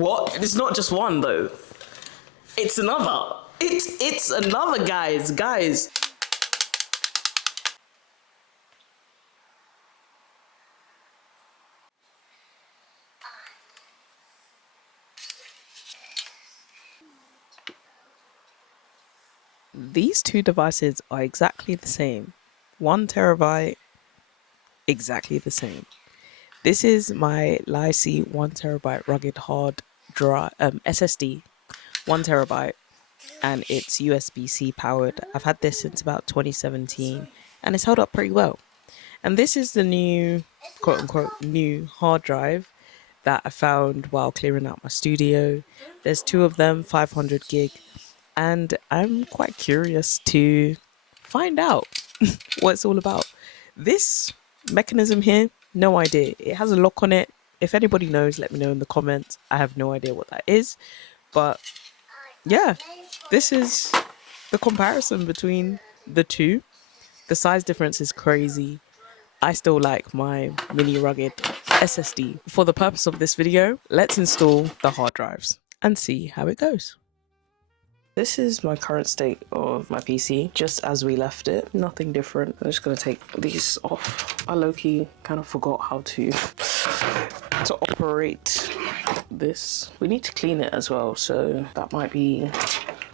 What? It's not just one though. It's another. It's another, guys. These two devices are exactly the same. 1 terabyte, exactly the same. This is my Lycee 1 terabyte rugged hard drive SSD, 1 terabyte, and it's USB-C powered. I've had this since about 2017 and it's held up pretty well. And this is the new, quote unquote, new hard drive that I found while clearing out my studio. There's 2 of them, 500 gig, and I'm quite curious to find out what it's all about. This mechanism here, no idea. It has a lock on it. If anybody knows, let me know in the comments. I have no idea what that is, but yeah, this is the comparison between the two. The size difference is crazy. I still like my mini rugged SSD. For the purpose of this video, let's install the hard drives and see how it goes. This is my current state of my PC, just as we left it, nothing different. I'm just gonna take these off. I low-key kind of forgot how to operate this. We need to clean it as well, so that might be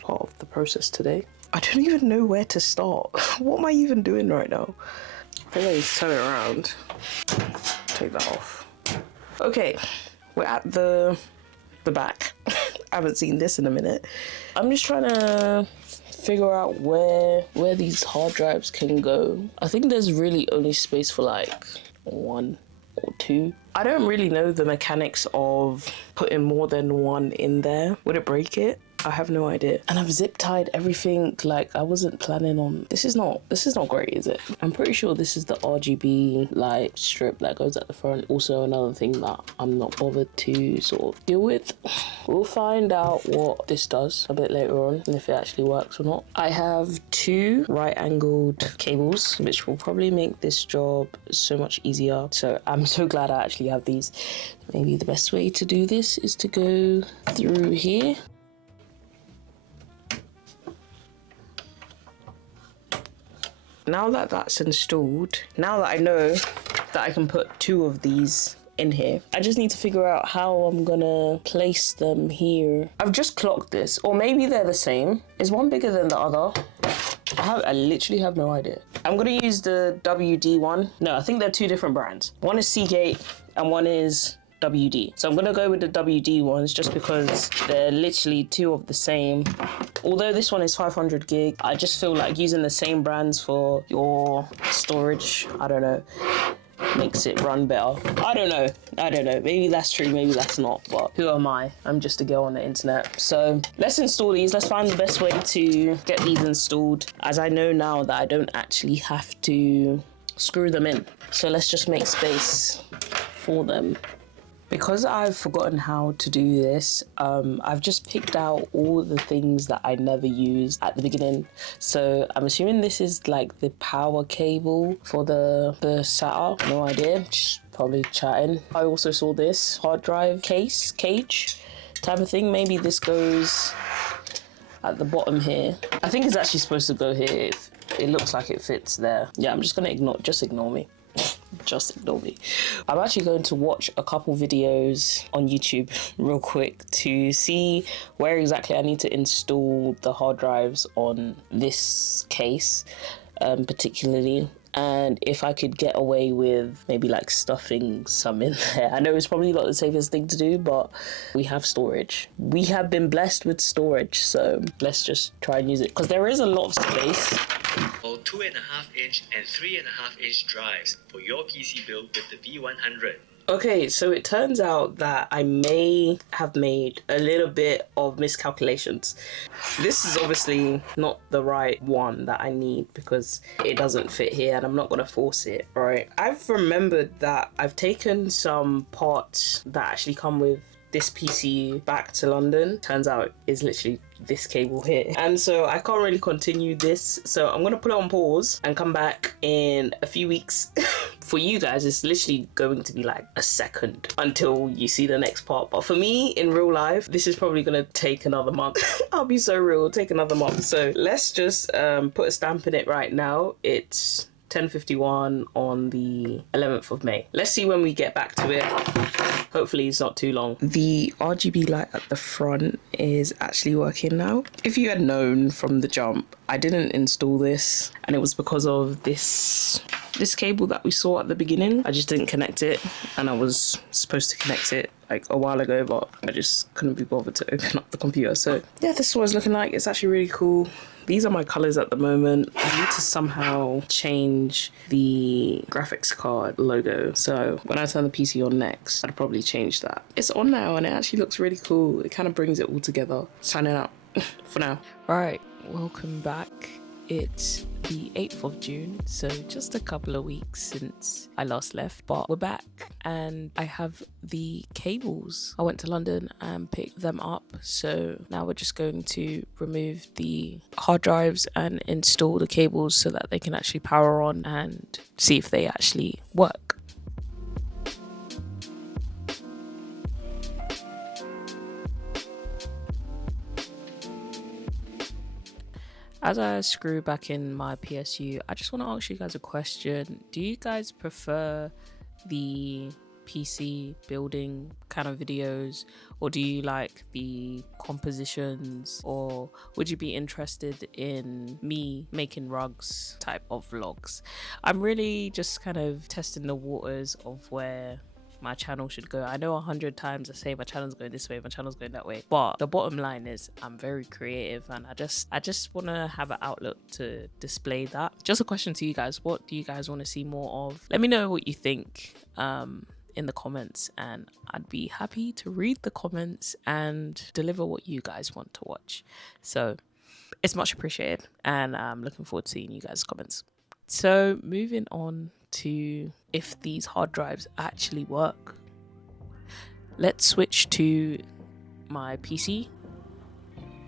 part of the process today. I don't even know where to start. What am I even doing right now? I think I need to turn it around. Take that off. Okay, we're at the back. I haven't seen this in a minute. I'm just trying to figure out where these hard drives can go. I think there's really only space for like 1 or 2. I don't really know the mechanics of putting more than 1 in there. Would it break it? I have no idea. And I've zip tied everything like I wasn't planning on. This is not great, is it? I'm pretty sure this is the RGB light strip that goes at the front. Also another thing that I'm not bothered to sort of deal with. We'll find out what this does a bit later on and if it actually works or not. I have 2 right-angled cables, which will probably make this job so much easier. So I'm so glad I actually have these. Maybe the best way to do this is to go through here. Now that that's installed, now that I know that I can put 2 of these in here, I just need to figure out how I'm gonna place them here. I've just clocked this, or maybe they're the same. Is one bigger than the other? I literally have no idea. I'm gonna use the WD one. No, I think they're 2 different brands. One is Seagate and one is WD. So I'm gonna go with the WD ones just because they're literally 2 of the same. Although this one is 500 gig, I just feel like using the same brands for your storage, I don't know, makes it run better. I don't know. Maybe that's true, maybe that's not, but who am I? I'm just a girl on the internet. So let's install these. Let's find the best way to get these installed, as I know now that I don't actually have to screw them in. So let's just make space for them. Because I've forgotten how to do this, I've just picked out all the things that I never used at the beginning. So I'm assuming this is like the power cable for the SATA. No idea, just probably chatting. I also saw this hard drive cage type of thing. Maybe this goes at the bottom here. I think it's actually supposed to go here. It looks like it fits there. Yeah, I'm just gonna ignore me. Just ignore me. I'm actually going to watch a couple videos on YouTube real quick to see where exactly I need to install the hard drives on this case, particularly, and if I could get away with maybe like stuffing some in there. I know it's probably not the safest thing to do, but we have storage. We have been blessed with storage, so let's just try and use it because there is a lot of space. 2.5-inch and 3.5-inch drives for your PC build with the V100. Okay, so it turns out that I may have made a little bit of miscalculations. This is obviously not the right one that I need because it doesn't fit here and I'm not going to force it, right? I've remembered that I've taken some parts that actually come with this PC back to London. Turns out is literally this cable here, and so I can't really continue this, so I'm gonna put it on pause and come back in a few weeks for you guys, it's literally going to be like a second until you see the next part. But for me, in real life, this is probably gonna take another month. I'll be so real, take another month. So let's just put a stamp in it right now. It's 10:51 on the 11th of May. Let's see when we get back to it. Hopefully it's not too long. The RGB light at the front is actually working now. If you had known from the jump, I didn't install this, and it was because of this cable that we saw at the beginning. I just didn't connect it, and I was supposed to connect it like a while ago, but I just couldn't be bothered to open up the computer. So yeah, this is what it's looking like. It's actually really cool. These are my colors at the moment. I need to somehow change the graphics card logo. So when I turn the PC on next, I'd probably change that. It's on now and it actually looks really cool. It kind of brings it all together. Signing out for now. Right, welcome back. It's the 8th of June, so just a couple of weeks since I last left, but we're back and I have the cables. I went to London and picked them up, so now we're just going to remove the hard drives and install the cables so that they can actually power on and see if they actually work. As I screw back in my PSU, I just want to ask you guys a question. Do you guys prefer the PC building kind of videos, or do you like the compositions, or would you be interested in me making rugs type of vlogs? I'm really just kind of testing the waters of where my channel should go. I know 100 times I say my channel's going this way, my channel's going that way, but the bottom line is I'm very creative and I just want to have an outlook to display that. Just a question to you guys, what do you guys want to see more of? Let me know what you think in the comments, and I'd be happy to read the comments and deliver what you guys want to watch. So it's much appreciated, and I'm looking forward to seeing you guys' comments. So moving on to if these hard drives actually work. Let's switch to my PC.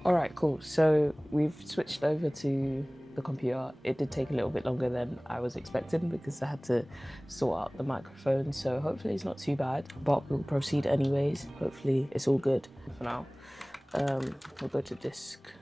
Alright, cool. So we've switched over to the computer. It did take a little bit longer than I was expecting because I had to sort out the microphone. So hopefully it's not too bad, but we'll proceed anyways. Hopefully it's all good for now. We'll go to disk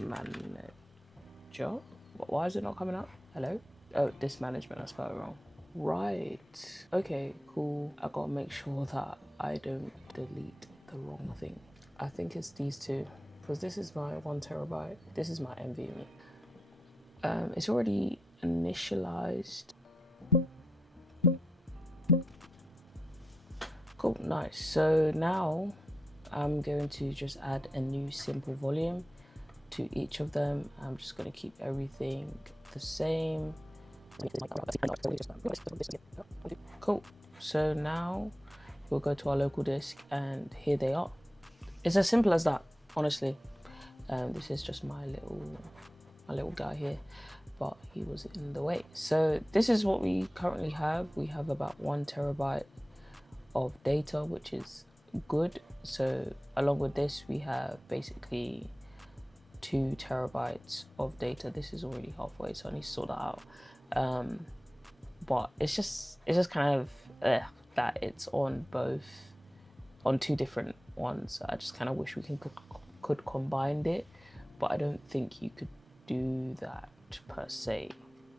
manager. Why is it not coming up? Hello? Oh, disk management, I spelled it wrong. Right, okay, cool. I gotta make sure that I don't delete the wrong thing. I think it's these two, because this is my 1 terabyte, this is my NVMe. It's already initialized. Cool, nice. So now I'm going to just add a new simple volume to each of them. I'm just gonna keep everything the same. Cool. So now we'll go to our local disk and here they are. It's as simple as that, honestly. This is just my little guy here, but he was in the way. So this is what we currently have. We have about 1 terabyte of data, which is good. So along with this, we have basically 2 terabytes of data. This is already halfway, so I need to sort that out. But it's just kind of that it's on 2 different ones. I just kind of wish we could combine it, but I don't think you could do that per se.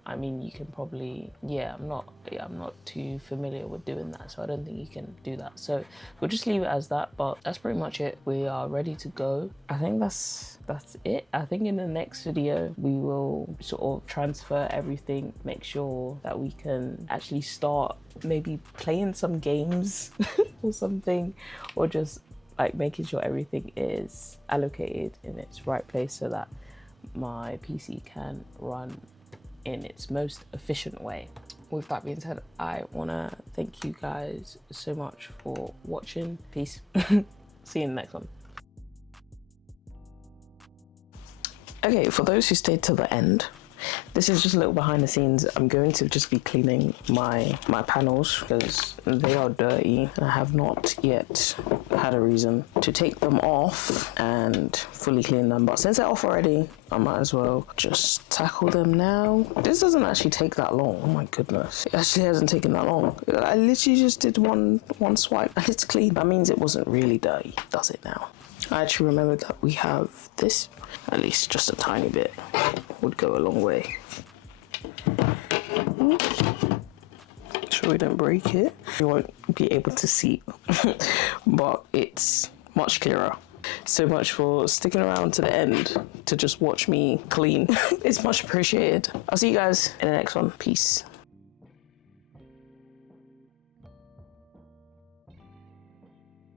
I mean, you can probably, I'm not too familiar with doing that, so I don't think you can do that. So we'll just leave it as that, but that's pretty much it. We are ready to go. I think that's it. I think in the next video, we will sort of transfer everything, make sure that we can actually start maybe playing some games or something, or just like making sure everything is allocated in its right place so that my PC can run in its most efficient way. With that being said, I want to thank you guys so much for watching. Peace. See you in the next one. Okay, for those who stayed till the end, This is just a little behind the scenes. I'm going to just be cleaning my panels because they are dirty. I have not yet had a reason to take them off and fully clean them. But since they're off already, I might as well just tackle them now. This doesn't actually take that long. Oh my goodness. It actually hasn't taken that long. I literally just did one swipe and it's clean. That means it wasn't really dirty, does it now? I actually remembered that we have this. At least just a tiny bit would go a long way. So we don't break it. You won't be able to see, but it's much clearer. So much for sticking around to the end to just watch me clean. It's much appreciated. I'll see you guys in the next one. Peace.